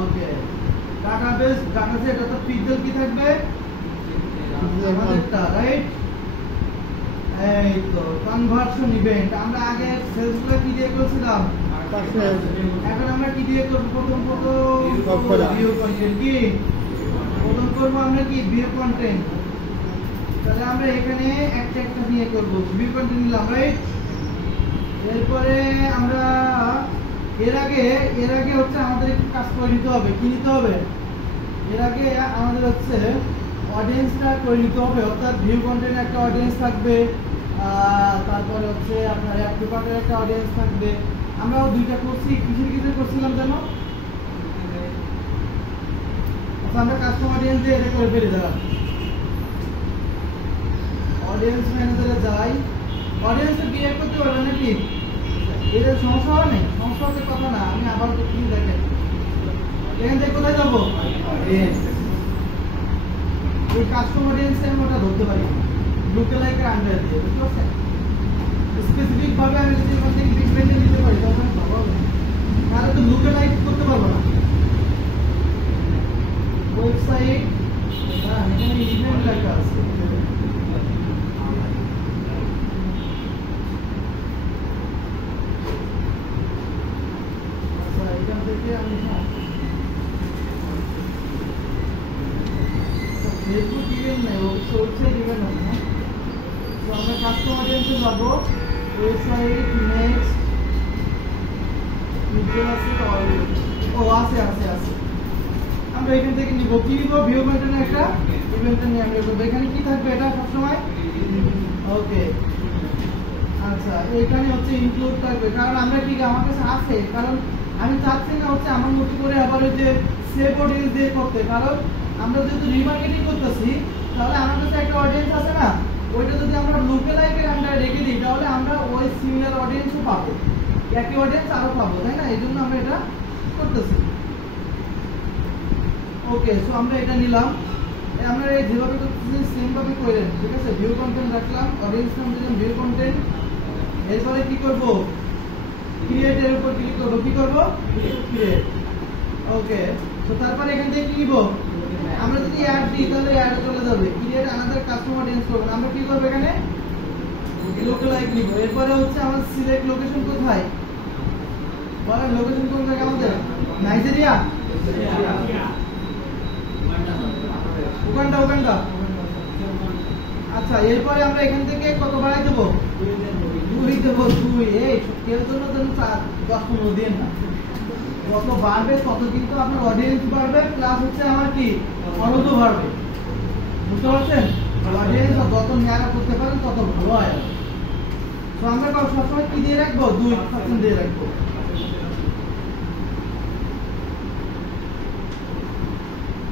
ওকে, ডাটাবেস, ডাটাসেট অর্থাৎ পিক্সেল কি থাকবে? আমাদেরটা, রাইট? এই তো কনভার্সন ইভেন্ট, আমরা আগে সেলসগুলো কি দিয়ে করেছিলাম, এখন আমরা কি দিয়ে করব? প্রথম ভিউ কন্টেন্ট, কি প্রথম করবো আমরা কি ভিউ কন্টেন্ট, তাহলে আমরা এখানে একটা একটা নিয়ে করব। ভিউ কন্টেন্ট নিলাম, রাইট? এরপরে আমরা এর আগে হচ্ছে আমাদের একটু কাজ করে নিতে হবে। কি নিতে হবে? এর আগে আমাদের হচ্ছে অডিয়েন্সটা করে নিতে হবে, অর্থাৎ ভিউ কন্টেন্টে একটা অডিয়েন্স থাকবে, তারপরে হচ্ছে আপনার অ্যাপ্লিকেশনের একটা অডিয়েন্স থাকবে। আমরাও দুইটা করছি, কিসের করছিলাম জানো? আচ্ছা, আমরা কাস্টমার অডিয়েন্স দিয়ে এটা করে ফেলি। দাঁড়া, অডিয়েন্স ম্যানেজারে যাই। অডিয়েন্সে ক্রিয়েট করতে পারবেন নাকি? এদের সমস্যা হবে না? সমস্যা হচ্ছে কথা না, আমি আবার কি দেখেন এখান থেকে কোথায় যাবো? অডিয়েন্স। এই কাস্টমার অডিয়েন্সে আমি ওটা ধরতে পারি লুকলাইকের আন্ডারে দিয়ে, বুঝতে পারছেন? স্পেসিফিক ভাবে আমি যদি এখান থেকে বিগ ব্র্যান্ডে নিতে পারি তখন ভালো হবে, তাহলে তো লুকলাইক করতে পারবো না। ওয়েবসাইট, হ্যাঁ এখানে ইভেন্ট লেখা আছে। আচ্ছা, এখান থেকে আমি ফেসবুক ইভেন্ট নেই, ওয়েবসাইট ইভেন্ট হবে না। তো আমরা কাস্টমার অডিয়েন্সে যাবো, ওয়েবসাইট নেক্সট ও আছে। আমরা এখান থেকে নিব, কি নিব? ভিউ কন্টেন্টের একটা ইভেন্ট নিয়ে আমরা করব। এখানে কি থাকবে? এটা সবসময় ওকে। আচ্ছা, এখানে হচ্ছে ইনক্লুড থাকবে, কারণ আমরা ঠিক আমার কাছে আছে, কারণ আমি চাচ্ছি না হচ্ছে আমার মতো করে আবার ওই যে সেভ অডিয়েন্স দিয়ে করতে, কারণ আমরা যেহেতু রিমার্কেটিং করতেছি তাহলে আমার কাছে একটা অডিয়েন্স আছে না, ওইটা যদি আমরা লুকলাইকের আন্ডারে রেখে দিই তাহলে আমরা ওই সিমিলার অডিয়েন্সও পাবো, একই অডিয়েন্স আরো পাবো, তাই না? এই জন্য আমরা এটা করতেছি। ওকে, সো আমরা এটা নিলাম, আমরা যেভাবে করতেছি সেম ভাবে করেন, ঠিক আছে? ভিউ কন্টেন্ট রাখলাম, অডিয়েন্স নাম দিলাম ভিউ কন্টেন্ট। এরপরে কি করব? ক্রিয়েট এর উপর ক্লিক করব। কি করব? ক্রিয়েট। ওকে, তো তারপরে এখান থেকে কি নিব? আমরা যদি অ্যাড দিই তাহলে অ্যাডে চলে যাবে। ক্রিয়েট আনাদার কাস্টমার অডিয়েন্স করব। আমরা কি করব? এখানে লুকলাইক নিব। এরপরে হচ্ছে আমাদের সিলেক্ট লোকেশন কোথায়? বলেন লোকেশন কোন জায়গা আমাদের? Nigeria, Uganda. আচ্ছা, এরপরে আমরা এখান থেকে কত বাড়াই দেবো? 2 দেবো। 2 এই কেউ জন্য 10-15 দিন না, যত বাড়বে তত কিন্তু আপনার অডিয়েন্স বাড়বে, প্লাস হচ্ছে আমার কি খরচও বাড়বে, বুঝতে পারছেন? অডিয়েন্স যত ন্যারা করতে পারেন তত ভালো হয়। তো আমরা সবসময় কি দিয়ে রাখবো? 2% দিয়ে রাখবো।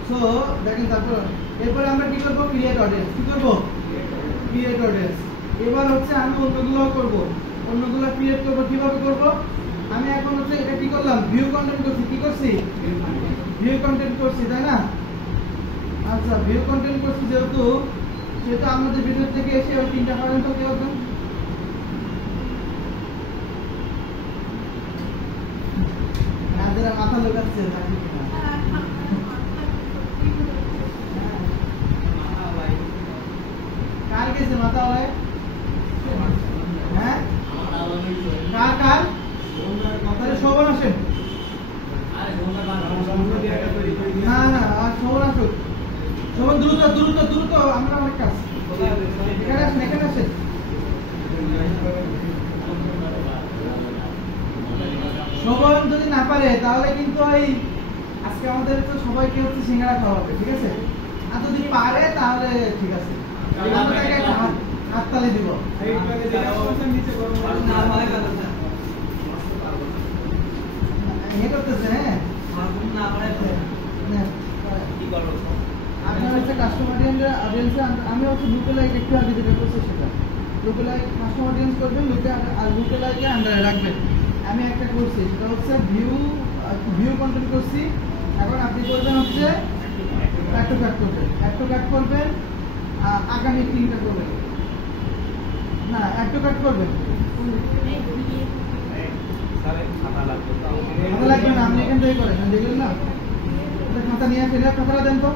সো দেখেন, তারপর এরপরে আমরা কি করবো? Create audience. কি করবো? Create audience. এবার হচ্ছে আমি অন্যগুলো করবো, অন্যগুলো ক্রিয়েট করবো। কিভাবে করবো? আমি এখন হচ্ছে এটা কি করলাম? ভিউ কন্টেন্ট করছি। কি করছি? ভিউ কন্টেন্ট করছি, তাই না? আচ্ছা, ভিউ কন্টেন্ট করছি যেহেতু আমাদের ভিতর থেকে এসে ওই 3টা করেন তো কেউ একজন। মাথা লোকাচ্ছে কার গেছে মাথা হয়? হ্যাঁ, কার তাহলে শোভন আসেন। না, আর শোভন আসুক। শোভন দ্রুত, আমরা অনেক কাজ। এখানে আসেন। শোভন যদি না পারে তাহলে কিন্তু এই আজকে আমাদের তো সবাইকে হচ্ছে সিঙ্গারা খাওয়া হবে, ঠিক আছে? আর যদি পারে তাহলে ঠিক আছে, হাততালি দিব। করতেছে, হ্যাঁ আপনার হচ্ছে কাস্টমার অডিয়েন্সে আমি হচ্ছে লুকলাইক একটু আগে যেটা করছি সেটা লুকলাইক কাস্টমার অডিয়েন্স করবেন, আর লুকলাইকে আন্ডারে রাখবেন। আমি একটা করছি সেটা হচ্ছে ভিউ কন্টেন্ট করছি। এখন আপনি করবেন হচ্ছে অ্যাড টু কাট করবেন, আগামী 3টা করবেন না, অ্যাড টু কাট করবেন। খাতা লাগবে না, আপনি এখান থেকে করেন, দেখলেন না? খাতা নিয়ে আসেন, খাতাটা দেন তো।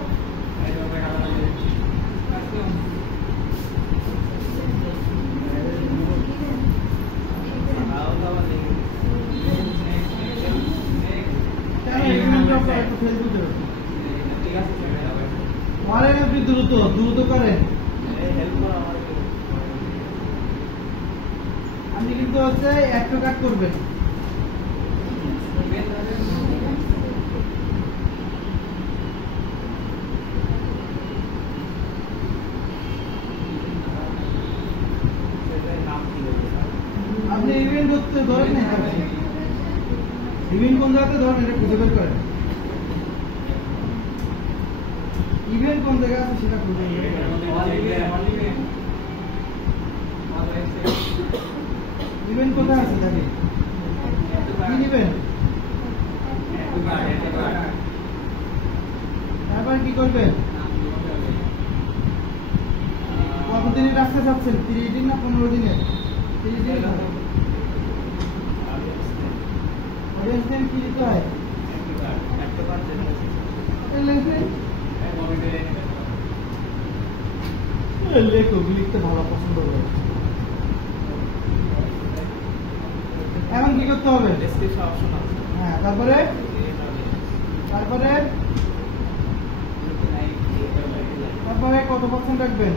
করেন আপনি দ্রুত দ্রুত করেন। আপনি কিন্তু হচ্ছে একটা কাট করবেন। আপনি ইভেন্ট করতে ধরেন না, ইভেন্ট কোন জায়গাতে ধরেন এটা খুঁজে বের করেন। ইভেন্ট কোন জায়গায় আছে সেটা খুঁজে বের করেন। ইভেন্ট কোথায় আছে দেখেন, কি নিবেন? তারপর কি করবেন? কতদিনের রাখতে চাচ্ছেন? 30 দিন না 15 দিনের? 30 দিন। অডিয়েন্স নেম কি দিতে হয়? লেখক লিখতে ভালো পছন্দ করে। এখন কি করতে হবে? হ্যাঁ, তারপরে তারপরে তারপরে কত পার্সেন্ট রাখবেন?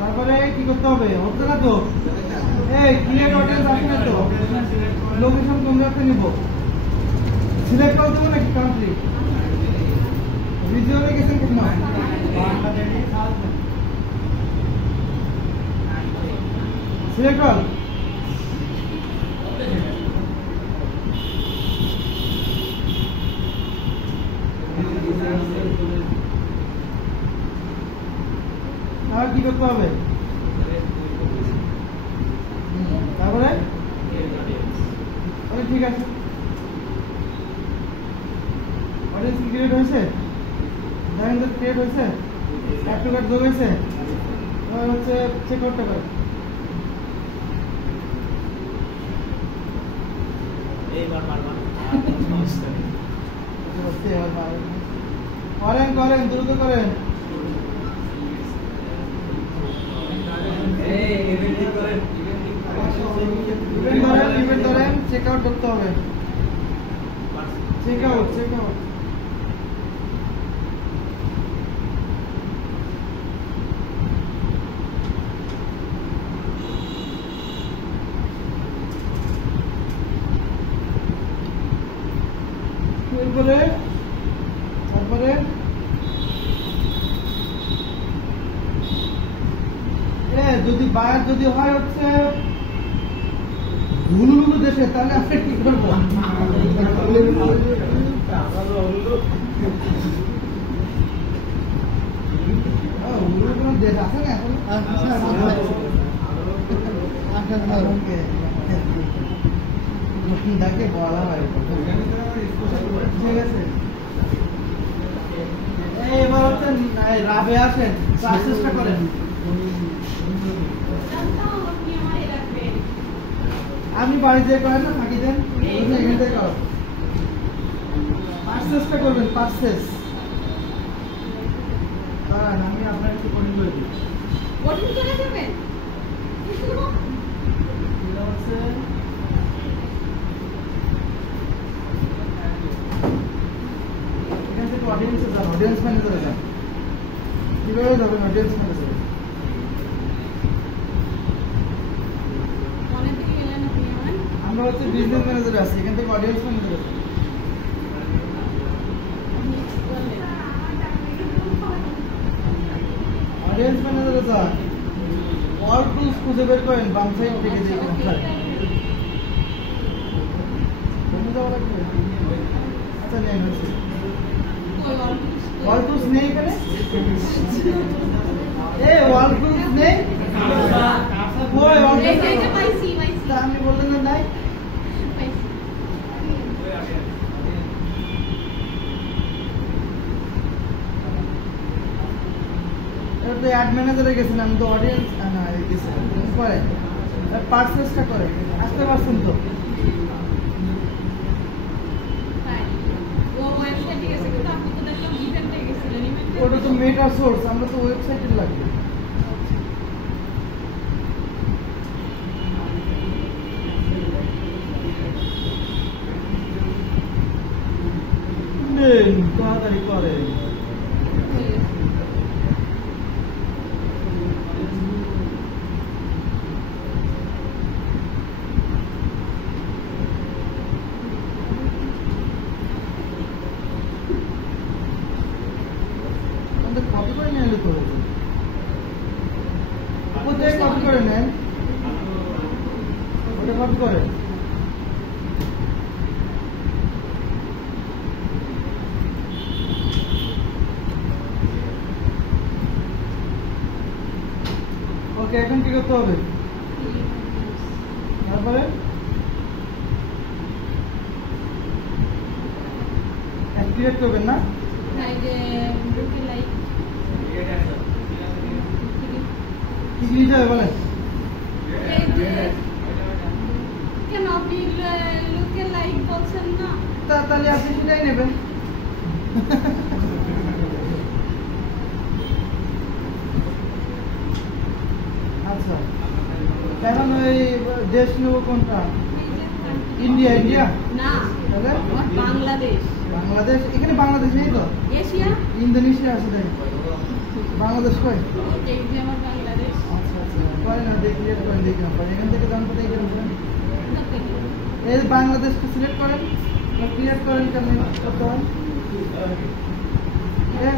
তারপরে কি করতে হবে? হচ্ছে না তো? এই ক্রিয়েট অডিয়েন্স আসে না তো? লোকেশন কোন জায়গাতে নিব? সিলেক্ট করে দেবো নাকি কান্ট্রি? ভিডিওতে গেছেন কোন মাস? সিলেক্ট কর। আর কি করতে হবে? তারপরে ঠিক আছে, অডিয়েন্স ক্রিয়েট হয়েছে, দেখেন তো ক্রিয়েট হয়েছে, একটা কার্ড যোগ হয়েছে। এবার হচ্ছে চেক আউটটা করেন। করেন করেন দ্রুত করেন। ইভেন্ট ধরেন, চেক আউট করতে হবে। Check out check out. তারপরে যদি বায়ার যদি হয় হচ্ছে হুলুলু দেশে, তাহলে আপনি কি করবো? হুলুলু কোন দেশ আছে না এখন? তাকে বলা হয়, ঠিক আছে। এবার হচ্ছে রাবে আসেন, চেষ্টা করেন। আপনি বাড়ি যে করেন না, ফাঁকি দেন, এখান থেকে করো। পারচেসটা করবেন, পারচেস। আমি আপনার একটু কঠিন করে দিই। কঠিন করে দেবেন? হচ্ছে এখান থেকে অডিয়েন্সে যান, অডিয়েন্স ম্যানেজারে যান। কিভাবে যাবেন অডিয়েন্স ম্যানেজারে? আমরা হচ্ছে বিজনেস ম্যানেজারে আছি, এখান থেকে অডিয়েন্স ম্যানেজারে যান। অডিয়েন্স ম্যানেজারে যান, অল টুলস খুঁজে বের করেন বাম সাইড থেকে। যে আচ্ছা নেই, হচ্ছে অল টুলস নেই এখানে। অল টুলস নেই, আপনি বললেন না নাই। অ্যাড ম্যানেজারে গেছেন, আমি তো অডিয়েন্স গেছিলাম পরে। পারচেসটা করে আসতে পারছেন তো? ওটা তো মেটা সোর্স, আমরা তো ওয়েবসাইটে লাগবে। করেন, তাড়াতাড়ি করেন। কপি করে নিয়ে এলে তো কোথায় কপি করে নেন, ওটা কপি করে ওকে। এখন কি করতে হবে? তারপরে অ্যাক্টিভেট করবেন না? কি জিনিস হবে বলেন? কেন আপনি লোকে লাইক বলছেন না? তাহলে আপনি সেটাই নেবেন। আচ্ছা, এখন ওই দেশ নেব কোনটা? ইন্ডিয়া। ইন্ডিয়া না, তাহলে বাংলাদেশ। বাংলাদেশ। এখানে বাংলাদেশ নেই তো, এশিয়া। ইন্দোনেশিয়া আছে তাই। বাংলাদেশ কই? এই যে আমার বাংলাদেশ। আচ্ছা আচ্ছা, কয় না দেখি করে দেখলাম। এখান থেকে দাম কোথায় গেলেন? এই বাংলাদেশকে সিলেক্ট করেন, ক্লিয়ার করেন, কেমন করতে হয়? হ্যাঁ,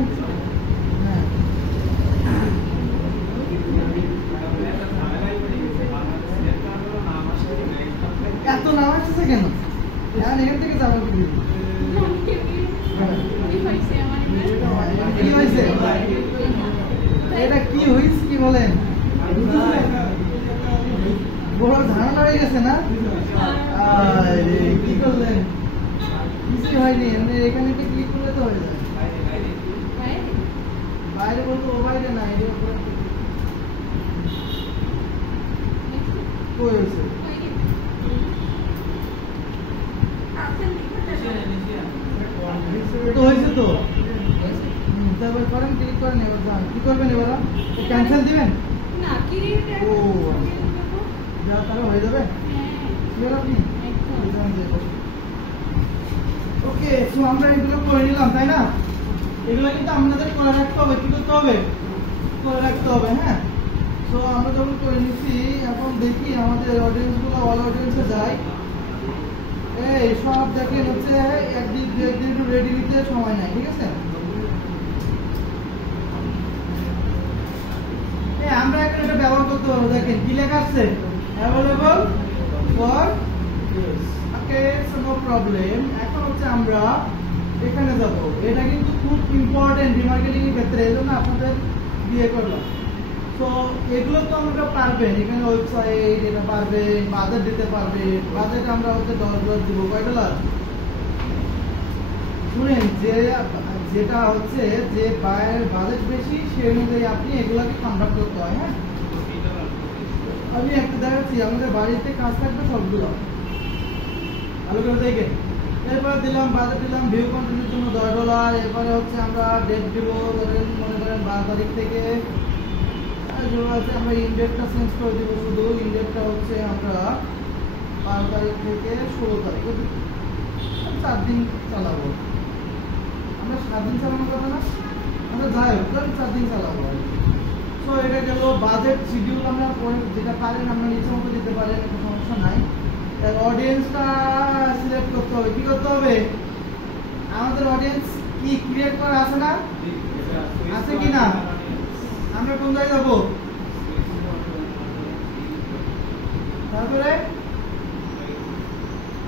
এত নাম আসছে কেন? হ্যাঁ, এখান থেকে যাবো কি? কি হয়েছে? এটা কি হয়েছে কি বলেন? বড় ধারণা হয়ে গেছে না? কি করলেন? কিছু হয়নি, এমনি এখানে ক্লিক করলে তো হয়ে যায়। বাইরে বলতো ও বাইরে না, এটা কই হয়েছে? তো হয়েছে তো। তারপর করেন, ক্লিক করেন। এবার যান, কি করবেন এবার? ক্যান্সেল দিবেন? না, ক্রিয়েটার। ও যা, তাহলে হয়ে যাবে। এবার আপনি ওকে। সো আমরা এগুলো করে নিলাম, তাই না? এগুলো কিন্তু আপনাদের করে রাখতে হবে। কি করতে হবে? করে রাখতে হবে। হ্যাঁ, সো আমরা যখন করে নিচ্ছি, এখন দেখি আমাদের অডিয়েন্স গুলো অল অডিয়েন্সে যায়। এই সব দেখেন হচ্ছে একদিন দু একদিন একটু রেডি নিতে সময় নাই, ঠিক আছে? আমরা এখন এটা ব্যবহার করতে পারবো। দেখেন কি লেখা আছে, available for okay, so no problem. এখন হচ্ছে আমরা এখানে যাব। এটা কিন্তু খুব ইম্পর্টেন্ট রিমার্কেটিং এর ক্ষেত্রে, এজন্য আপনাদের দিয়ে করলাম। তো এগুলো তো আমরা পারবেন, এখানে ওয়েবসাইট এটা পারবেন, বাজেট দিতে পারবেন। বাজেট আমরা হচ্ছে $10 দিব। কয় ডলার? শুনেন, যেটা হচ্ছে যে বাজেট বেশি সেই অনুযায়ী আপনি এগুলাকে কনভার্ট করতে হয়। হ্যাঁ, আমি একটা দেখাচ্ছি। আমাদের বাড়িতে কাজ থাকবে সবগুলো, ভালো করে দেখেন। এরপরে দিলাম বাজেট, দিলাম ভিউ কন্টেন্টের জন্য $10। এরপরে হচ্ছে আমরা ডেট দিব, ধরেন মনে করেন 12 তারিখ থেকে। আমরা ইনডেটটা চেঞ্জ করে দিব। শুধু ইনডেটটা হচ্ছে আমরা 12 তারিখ থেকে 16 তারিখ, 4 দিন চালাবো। আমরা 7 দিন চালানোর কথা না, আমরা যাই হোক 4 দিন চালাবো। তো এটা গেল বাজেট। শিডিউল আমরা যেটা পারেন আমরা নিচে মতো দিতে পারেন, কোনো সমস্যা নাই। অডিয়েন্সটা সিলেক্ট করতে হবে। কি করতে হবে? আমাদের অডিয়েন্স কি ক্রিয়েট করা আছে না? আছে কি না? আমরা কোন জায়গায় যাবো? তারপরে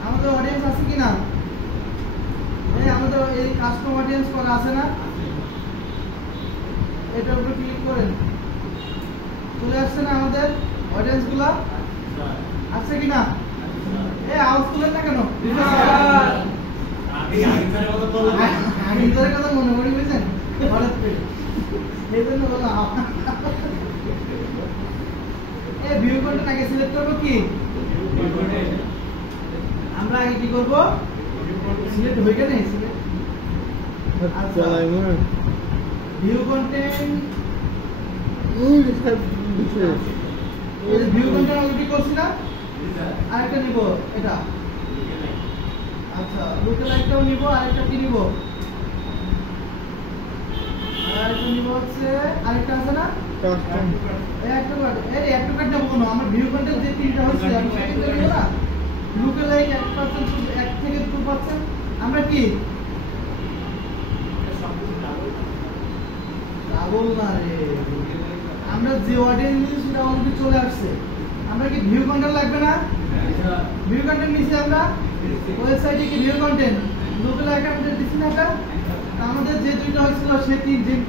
আমাদের অডিয়েন্স আছে কি না? আমাদের এই কাস্টম অডিয়েন্স করা আছে না? এটার উপর ক্লিক করেন, চলে আসছে না আমাদের অডিয়েন্স গুলা? আছে কি না? আওয়াজ তুলেন না কেন? কথা মনে মনে বুঝছেন, হঠাৎ করে এই জন্য বলা। ভিউ কন্টেন্ট আগে সিলেক্ট করবো। কি আমরা আগে কি করবো? সিলেক্ট হয়ে গেলে view content, view content already করছি না? আরেকটা নিব এটা। আচ্ছা, লুকে লাইকটাও নিব, আরেকটা কি নিব? আমরা নিব হচ্ছে আরেকটা আছে না কাস্টম এই একটা কার্ড এই একটা কার্ড নেব না আমরা ভিউ কন্টেন্ট যে তিনটা হচ্ছে আমি সেটা নিব না লুকে লাইক 1% 1 থেকে 2% আমরা কি ডাবল না রে আমরা যে অডিয়েন্স নিয়েছি সেটা অলরেডি চলে আসছে আমরা কি ভিউ কন্টেন্ট লাগবে না ভিউ কন্টেন্ট নিছি আমরা ওয়েবসাইটে কি ভিউ কন্টেন্ট লোকাল অ্যাকাউন্টে দিছি না এটা আমাদের যে দুইটা হয়েছিল সে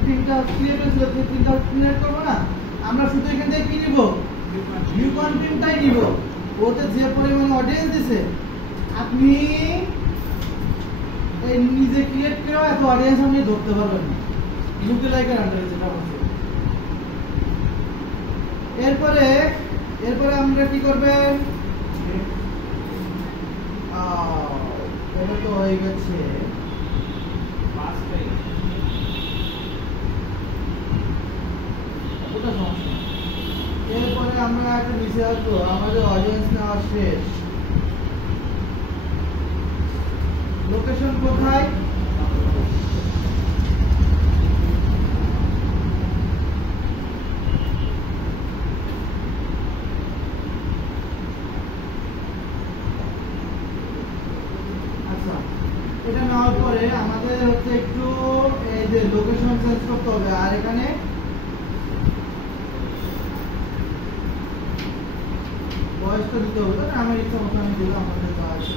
তিনটা ক্রিয়েট হয়েছিল সেই তিনটা ক্রিয়েট করবো না আমরা শুধু এখান থেকে কি নিব ভিউ কন্টেন্টটাই নিব ওতে যে পরিমাণ অডিয়েন্স দিছে আপনি এই নিজে ক্রিয়েট করেও এত অডিয়েন্স আপনি ধরতে পারবেন না লোকাল অ্যাকাউন্টে যেটা হচ্ছে এরপরে আমরা কি করবেন এটা তো হয়ে গেছে এরপরে আমরা একটা নিচে আসবো আমাদের অডিয়েন্স নেওয়া শেষ লোকেশন কোথায় আচ্ছা এটা নেওয়ার পরে আমাদের হচ্ছে একটু এই যে লোকেশন চেঞ্জ করতে হবে আর এখানে বয়সটা দিতে হবে তাহলে আমার ইচ্ছা মতো আমি দিলাম আমাদের বয়স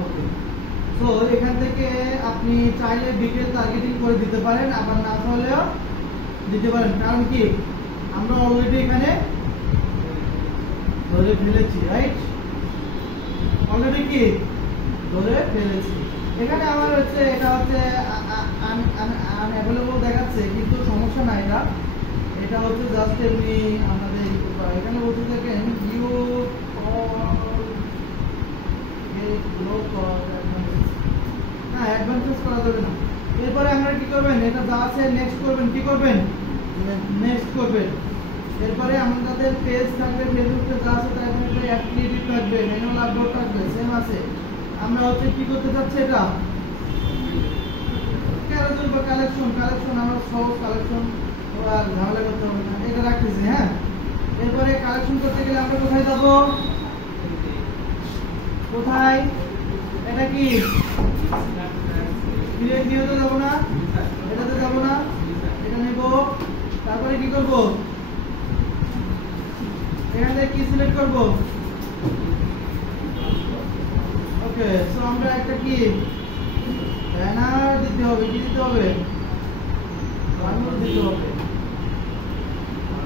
ওকে তো এখান থেকে আপনি চাইলে ডিটেল টার্গেটিং করে দিতে পারেন আবার না হলেও দিতে পারেন কারণ কি আমরা অলরেডি এখানে ধরে ফেলেছি রাইট অলরেডি কি ধরে ফেলেছি এখানে আমার হচ্ছে এটা হচ্ছে আনঅ্যাভেলেবল দেখাচ্ছে কিন্তু সমস্যা নাই এটা হচ্ছে জাস্ট এমনি আমাদের এখানে বলতে থাকেন ইউ না অ্যাডভান্সেস করা যাবে না এরপরে আমরা কি করবেন এটা যা আছে নেক্সট করবেন কি করবেন নেক্সট করবেন এরপরে আমাদের পেজ থাকবে ফেসবুকে যা আছে তার মধ্যে অ্যাক্টিভিটি থাকবে ম্যানুয়াল আপলোড থাকবে সেম আছে আমরা হচ্ছে কি করতে যাচ্ছি এটা ক্যারাজুল বা কালেকশন আমরা সহজ কালেকশন আর ঝামেলা করতে হবে না এটা রাখতেছি হ্যাঁ এরপরে কালেকশন করতে গেলে আমরা কোথায় যাব কোথায় এটা কি ক্রিয়েট নিউতে যাব না এটাতে যাব না এটা নেব তারপরে কি করব এখান থেকে কি সিলেক্ট করব ওকে সো আমরা একটা কি ব্যানার দিতে হবে কি দিতে হবে ব্যানার দিতে হবে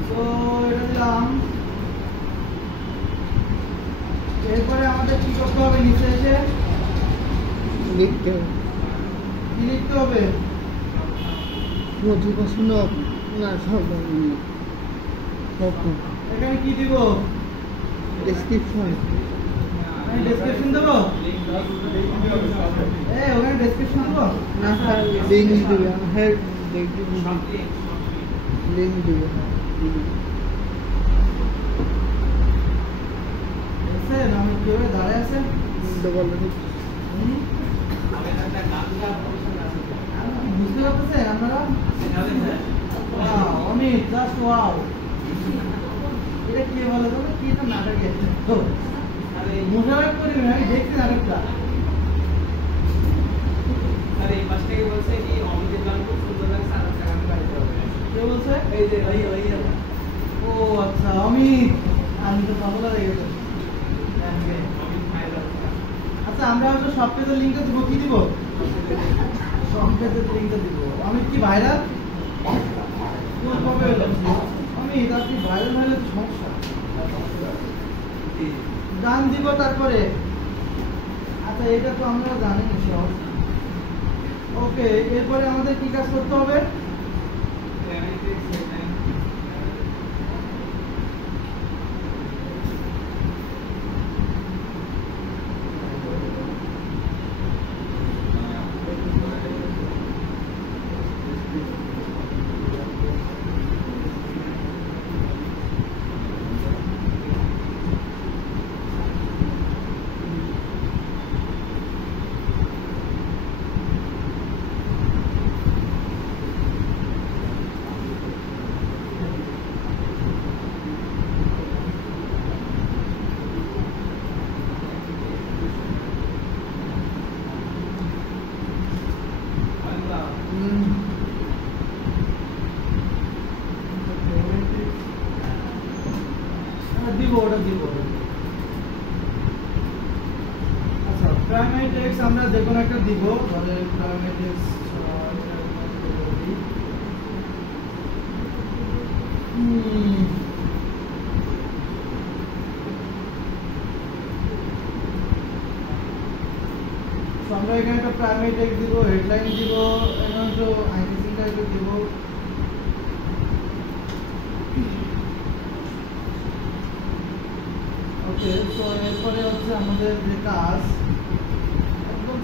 সো এটা দিলাম এরপরে আমাদের কি করতে হবে নিচে এসে লিখতে হবে কি লিখতে হবে প্রতি পছন্দ না সব এখানে কি দিব ডেসক্রিপশন আমি ডেসক্রিপশন দেব ওখানে ডেসক্রিপশন দেব না স্যার লিঙ্ক দিবে হ্যাঁ লিঙ্ক দিবে দেখছেন আমি কিভাবে দাঁড়ায় আছে বুঝতে পারতেছেন আপনারা অমিত জাস্ট ওয়াও এটা কি বলে তো কি তো নাটক তো মোশারফ করি আমি দেখছি নাটকটা আর এই পাশ থেকে বলছে কি অমিতের গান খুব সুন্দর লাগছে আর একটা গান গাইতে হবে কে বলছে এই যে ভাই ও আচ্ছা অমিত আমি তো পাগলা হয়ে গেছি অমিত ভাইরাল আচ্ছা আমরা হয়তো সব পেজের লিঙ্কটা দিব কি দিব সব পেজের লিঙ্কটা দিব অমিত কি ভাইরাল কবে হলো অমিত আপনি ভাইরাল হলে তো সমস্যা গান দিব তারপরে আচ্ছা এটা তো আমরা জানি সব ওকে এরপরে আমাদের কি কাজ করতে হবে প্রাইমারি টেক্সট আমরা যে কোনো একটা দিব, ধরে প্রাইমারি টেক্সট আমরা এখানে একটা প্রাইমারি টেক্সট দিব, হেডলাইন দিব, এখানে তো আইসিসি টাইপের দিব। ওকে, তো এরপরে হচ্ছে আমাদের যে কাজ একদম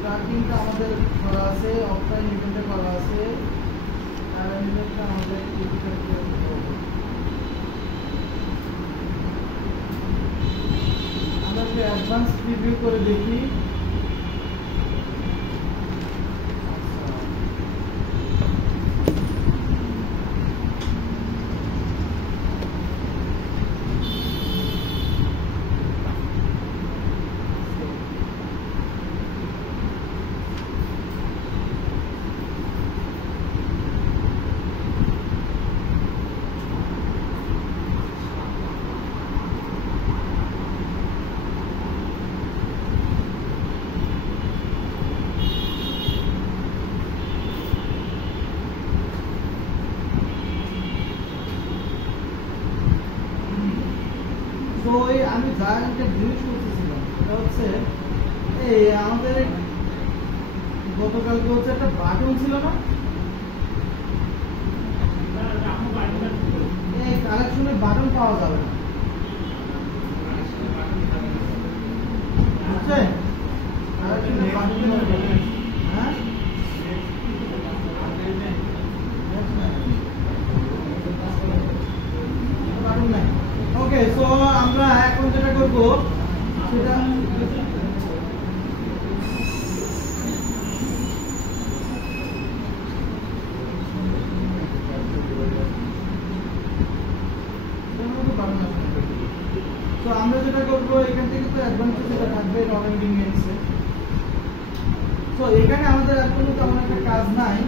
ট্র্যাকিংটা আমাদের করা আছে, অফলাইন ইভেন্টে করা আছে, আর ইভেন্টটা আমাদের আমরা একটু অ্যাডভান্স প্রিভিউ করে দেখি। তো আমি যা একটা জিনিস করতেছিলাম সেটা হচ্ছে এই আমাদের গতকালকে হচ্ছে একটা বাটন ছিল না, এই কালেকশনের বাটন পাওয়া যাবে না, বুঝছেন? কালেকশনের বাটন, হ্যাঁ বাটন নাই। ওকে, সো আমরা এখন যেটা করব সেটা তো আমরা যেটা করব এখান থেকে তো অ্যাডভান্স যেটা থাকবে অনেকদিন নিয়েছে। তো এখানে আমাদের আর কোনো তেমন একটা কাজ নাই।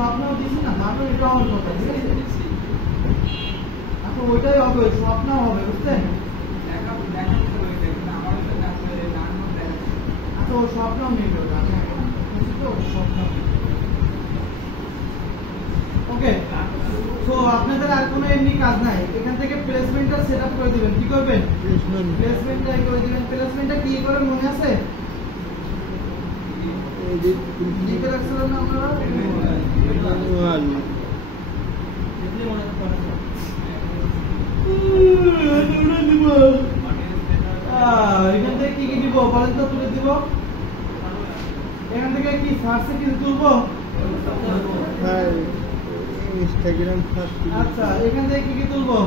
স্বপ্ন দিছি না, বাটন এটা আমার কথা, ঠিক আছে? আচ্ছা ওইটাই হবে, স্বপ্ন হবে, বুঝছেন? আচ্ছা ওর স্বপ্ন নেই, স্বপ্ন। ওকে, তো আপনাদের আর কোনো এমনি কাজ নাই, এখান থেকে প্লেসমেন্টটা সেট আপ করে দিবেন। কি করবেন? প্লেসমেন্টটা করে দিবেন। প্লেসমেন্টটা কি করে মনে আছে? লিখে রাখছিলেন না আপনারা? এখান থেকে কি কি দিব বলেন তো, তুলে দিব। এখান থেকে কি সার্চে কি তুলবো? Instagram first. আচ্ছা, এখান থেকে কি কি তুলবো?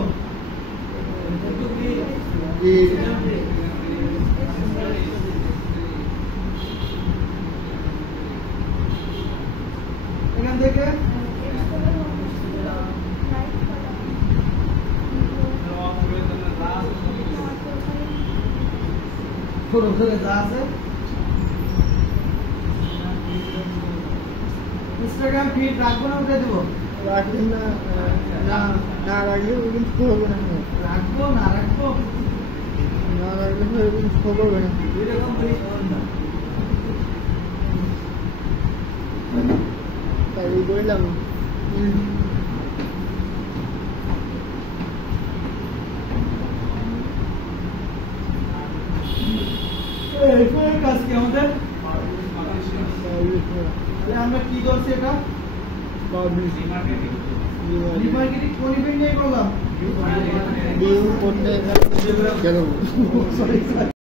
এখান থেকে যা আছে ইনস্টাগ্রাম ফিড রাখবো না উঠে দেবো? রাখবেন না, না রাখলে কিন্তু হবে না। রাখবো না রাখবো না রাখলে কিন্তু হবে না। তাই বললাম কাজ কি আমাদের? আমরা কি করছি এটা? রিমার্কেটিং কোন ইভেন্ট নিয়ে করলাম? করতে